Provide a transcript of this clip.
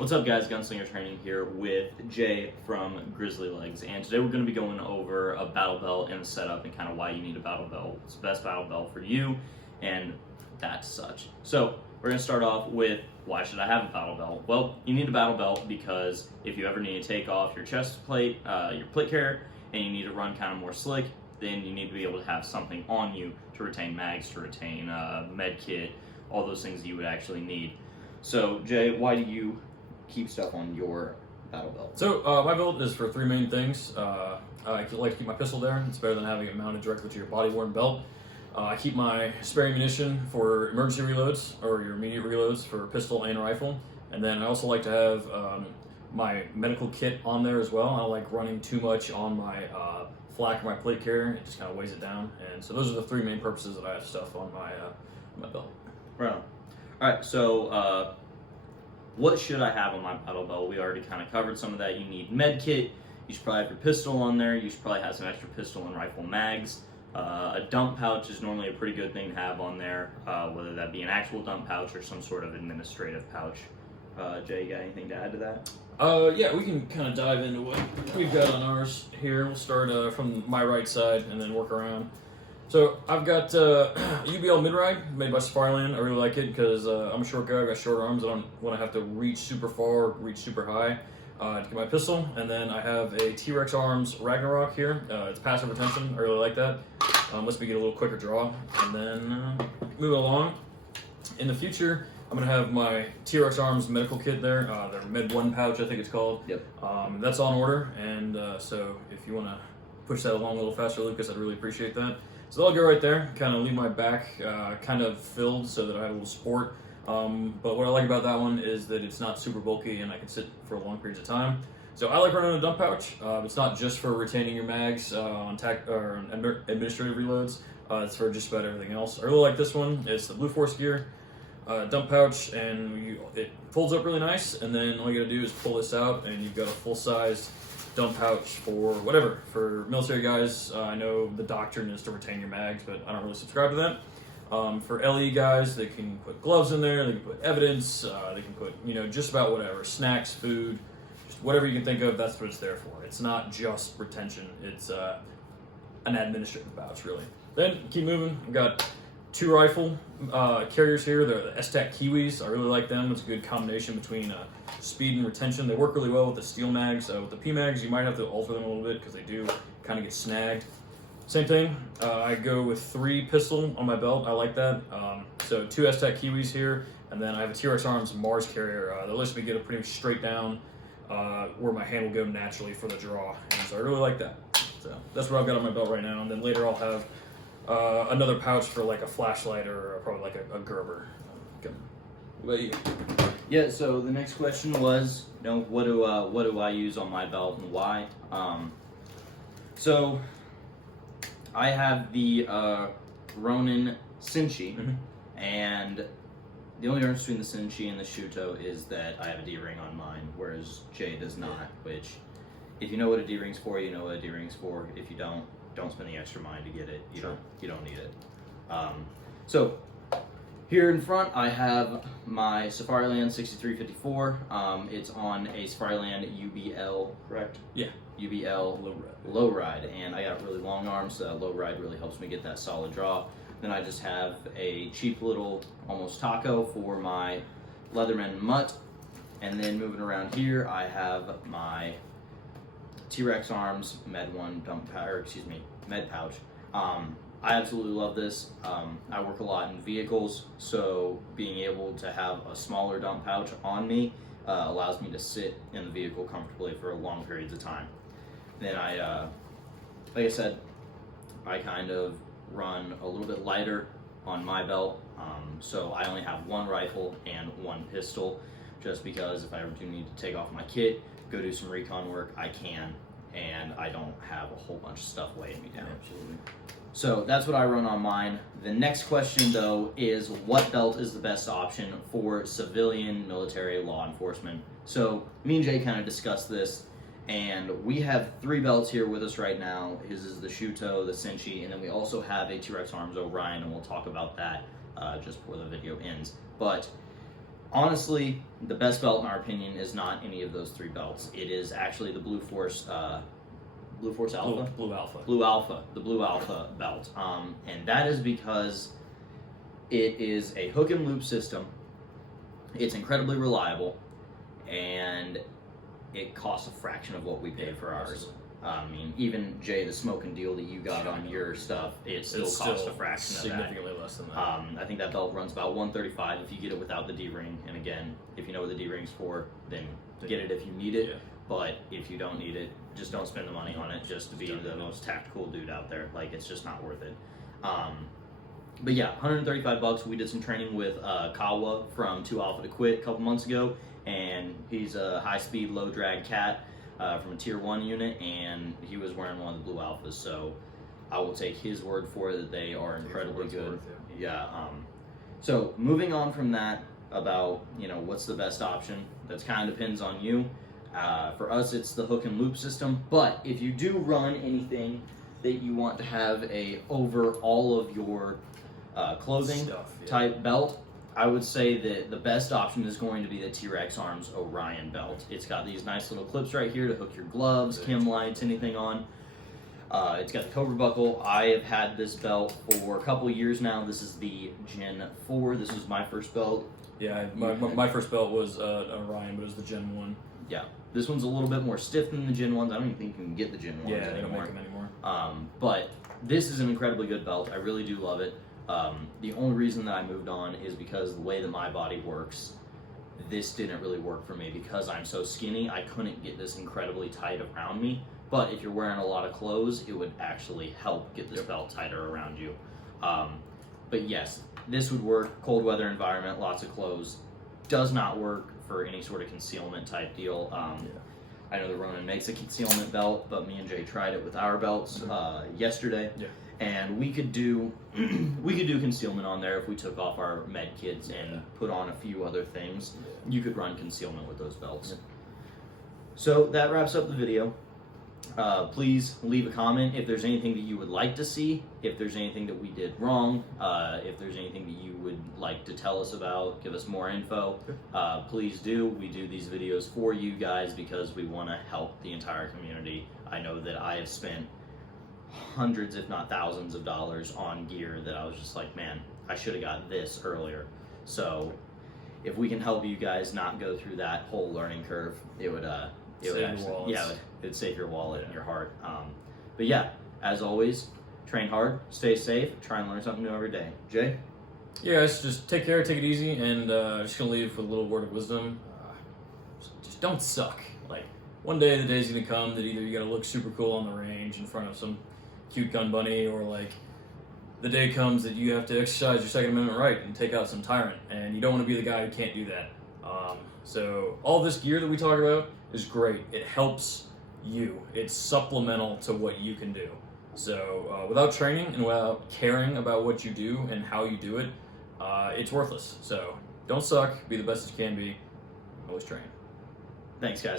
What's up, guys? Gunslinger Training here with Jay from Grizzly Legs, and today we're going to be going over a battle belt and the setup and kind of why you need a battle belt. It's the best battle belt for you, and that's such. So we're going to start off with why should I have a battle belt? Well, you need a battle belt because if you ever need to take off your chest plate, your plate carrier, and you need to run kind of more slick, then you need to be able to have something on you to retain mags, to retain med kit, all those things that you would actually need. So Jay, why do you keep stuff on your battle belt? So my belt is for three main things. I like to keep my pistol there. It's better than having it mounted directly to your body-worn belt. I keep my spare ammunition for emergency reloads or your immediate reloads for pistol and rifle. And then I also like to have my medical kit on there as well. I don't like running too much on my flak or my plate carrier. It just kind of weighs it down. And so those are the three main purposes that I have stuff on my belt. Right on. All right, so what should I have on my battle belt? We already kind of covered some of that. You need med kit. You should probably have your pistol on there. You should probably have some extra pistol and rifle mags. A dump pouch is normally a pretty good thing to have on there, whether that be an actual dump pouch or some sort of administrative pouch. Jay, you got anything to add to that? Yeah, we can kind of dive into what we've got on ours here. We'll start from my right side and then work around. So I've got UBL mid-ride made by Safariland. I really like it because I'm a short guy. I've got short arms. I don't want to have to reach super far or reach super high to get my pistol. And then I have a T-Rex Arms Ragnarok here. It's passive retention. I really like that. Lets me get a little quicker draw. And then moving along, in the future, I'm going to have my T-Rex Arms medical kit there. Their Med 1 pouch, I think it's called. Yep. That's on order. And so if you want to push that along a little faster, Lucas, I'd really appreciate that. So I'll go right there, kind of leave my back kind of filled so that I have a little support. But what I like about that one is that it's not super bulky and I can sit for long periods of time. So I like running a dump pouch. It's not just for retaining your mags on administrative reloads. It's for just about everything else. I really like this one. It's the Blue Force Gear dump pouch, and it folds up really nice. And then all you gotta do is pull this out, and you've got a full-size dump pouch for whatever. For military guys, I know the doctrine is to retain your mags, but I don't really subscribe to that. For LE guys, they can put gloves in there, they can put evidence, they can put, just about whatever, snacks, food, just whatever you can think of, that's what it's there for. It's not just retention, it's an administrative pouch, really. Then, keep moving, I've got two rifle carriers here. They're the S-Tac Kiwis. I really like them. It's a good combination between speed and retention. They work really well with the steel mags. With the P-mags, you might have to alter them a little bit because they do kind of get snagged. Same thing. I go with 3 pistol on my belt. I like that. So 2 S-Tac Kiwis here, and then I have a T-Rex Arms Mars carrier that lets me get a pretty straight down where my hand will go naturally for the draw. And so I really like that. So that's what I've got on my belt right now. And then later I'll have another pouch for like a flashlight or probably like a Gerber. What about you? Yeah. So the next question was, what do I use on my belt and why? So I have the Ronin Senshi, and the only difference between the Senshi and the Shuto is that I have a D-ring on mine, whereas Jay does not. Which, if you know what a D-ring's for, you know what a D-ring's for. If you don't spend the extra money to get it. You don't need it. So here in front, I have my Safariland 6354. It's on a Safariland UBL, correct? Yeah. UBL low ride, and I got really long arms, so that low ride really helps me get that solid draw. Then I just have a cheap little almost taco for my Leatherman Mutt, and then moving around here, I have my T-Rex Arms Med 1 med pouch. I absolutely love this. I work a lot in vehicles, so being able to have a smaller dump pouch on me allows me to sit in the vehicle comfortably for long periods of time. Then like I said, I kind of run a little bit lighter on my belt, so I only have 1 rifle and 1 pistol, just because if I ever do need to take off my kit, go do some recon work, I can, and I don't have a whole bunch of stuff weighing me down. Absolutely. So that's what I run on mine. The next question, though, is what belt is the best option for civilian, military, law enforcement? So me and Jay kind of discussed this, and we have 3 belts here with us right now. His is the Shuto, the Senshi, and then we also have a T-Rex Arms Orion, and we'll talk about that just before the video ends. But honestly, the best belt in our opinion is not any of those 3 belts. It is actually the Blue Force Alpha. Blue Alpha. Blue Alpha, the Blue Alpha belt. And that is because it is a hook and loop system. It's incredibly reliable, and it costs a fraction of what we pay for ours. I mean, even Jay, the smoking deal that you got on your stuff, it still costs a fraction of that. Significantly less than that. I think that belt runs about $135 if you get it without the D-ring. And again, if you know what the D-ring's for, then get it if you need it. Yeah. But if you don't need it, just don't spend the money on it just to be the most tactical dude out there. Like, it's just not worth it. But yeah, $135. We did some training with Kawa from 2 Alpha to Quit a couple months ago, and he's a high-speed, low-drag cat from a Tier 1 unit, and he was wearing one of the Blue Alphas, so I will take his word for it that they are incredibly good. So moving on from that, about, you know, what's the best option, that kind of depends on you. For us, it's the hook and loop system, but if you do run anything that you want to have over all of your clothing type belt, I would say that the best option is going to be the T-Rex Arms Orion belt. It's got these nice little clips right here to hook your gloves, chem lights, anything on. It's got the Cobra buckle. I have had this belt for a couple years now. This is the Gen 4. This was my first belt. Yeah, my first belt was Orion, but it was the Gen 1. Yeah, this one's a little bit more stiff than the Gen 1s. I don't even think you can get the Gen 1s anymore. Yeah, they don't make them anymore. But this is an incredibly good belt. I really do love it. The only reason that I moved on is because the way that my body works, this didn't really work for me. Because I'm so skinny, I couldn't get this incredibly tight around me. But if you're wearing a lot of clothes, it would actually help get this belt tighter around you. But yes, this would work. Cold weather environment, lots of clothes. Does not work for any sort of concealment type deal. I know the Ronin makes a concealment belt, but me and Jay tried it with our belts yesterday. Yeah. And we could do concealment on there if we took off our med kits and put on a few other things. You could run concealment with those belts. So that wraps up the video. Please leave a comment if there's anything that you would like to see, if there's anything that we did wrong, if there's anything that you would like to tell us about, give us more info. Please do. We do these videos for you guys because we want to help the entire community. I know that I have spent hundreds, if not thousands of dollars on gear that I was just like, man, I should have got this earlier. So if we can help you guys not go through that whole learning curve, it'd save your wallet and your heart. But yeah, as always, train hard, stay safe, try and learn something new every day. Jay? Yeah, just take care, take it easy, and just gonna leave with a little word of wisdom. Just don't suck. Like, one day the day's gonna come that either you gotta look super cool on the range in front of some cute gun bunny, or like the day comes that you have to exercise your Second Amendment right and take out some tyrant, and you don't want to be the guy who can't do that. So all this gear that we talk about is great. It helps you. It's supplemental to what you can do. So without training and without caring about what you do and how you do it, it's worthless. So don't suck. Be the best as you can be. Always train. Thanks, guys.